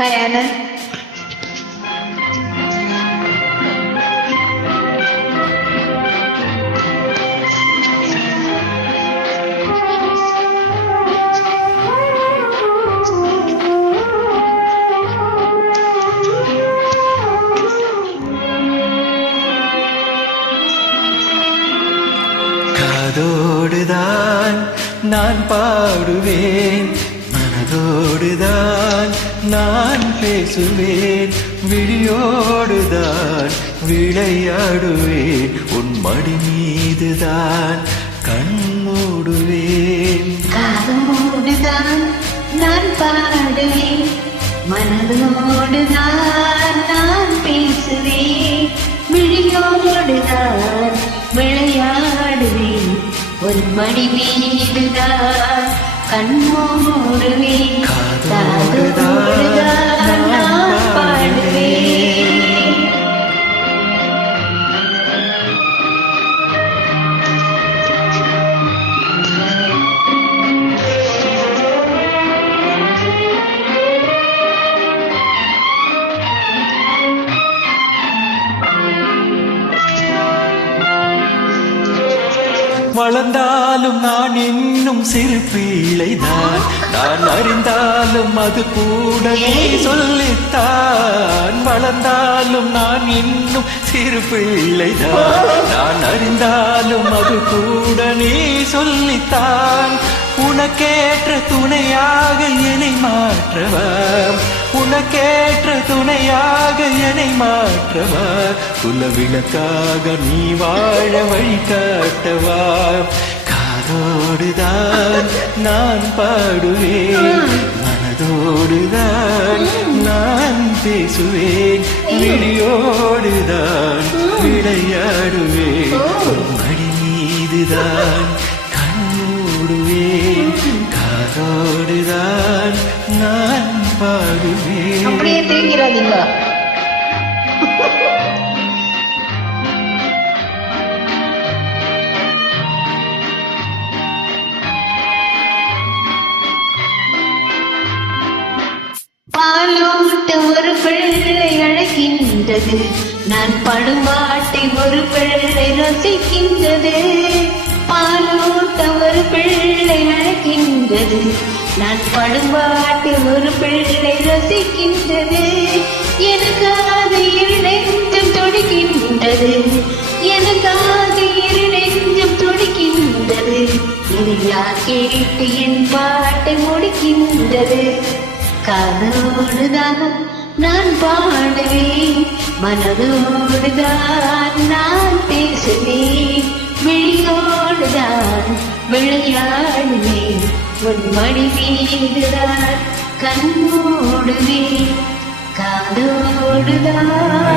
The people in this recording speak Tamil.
Hi, Anna. காதோடுதான் நான் பாடுவேன் மனதோடுதான் நான் பேசுவேன். விழியோடுதான் விளையாடுவேன். உன் மடி மீதுதான் கண் மூடுவேன். காதோடுதான் நான் பாடுவேன். மனதோடுதான் நான் பேசுவேன். விழியோடுதான் விளையாடுவேன். ஒரு மடி மீதுதான் கண்மூடுவேன் காதோடுதான் வளர்ந்தாலும் நான் இன்னும் சிறு பிள்ளைதான் நான் அறிந்தாலும் அது கூடவே சொல்லித்தான். வளர்ந்தாலும் நான் இன்னும் சிறு பிள்ளைதான் நான் அறிந்தாலும் அது கூட நீ சொல்லித்தான். உனக்கேற்ற துணையாக என்னை மாற்றவா? உனக்கேற்ற துணையாக என்னை மாற்றவா? குலவிளக்காக நீ வாழ வழி காட்டவா? காதோடுதான் நான் பாடுவேன். மனதோடுதான் நான் பேசுவேன். விழியோடுதான் விளையாடுவேன். உன் மடி மீதுதான் கண்ணூடுவேன். காதோடுதான் நான் பாடுவேன். அப்படியே தேங்கிறாதீங்க பாலூட்ட ஒரு பிள்ளை அழைக்கின்றது. நான் படும் பாட்டை ஒரு பிள்ளை ரசிக்கின்றது. பாலூட்ட நான் படும் பாட்டை ஒரு பிள்ளை ரசிக்கின்றது. எனக்கு அது நெஞ்சம் துடிக்கின்றது. எனக்கு அது நெஞ்சம் துடிக்கின்றது. இது யார் கேட்டு என் பாட்டை முடிக்கின்றது? காதோடுதான் நான் பாடுவேன். மனதோடுதான் நான் பேசுவேன். விழியோடுதான் விளையாடுவேன். உன் மடி மீதுதான் கண் காதோடுதான்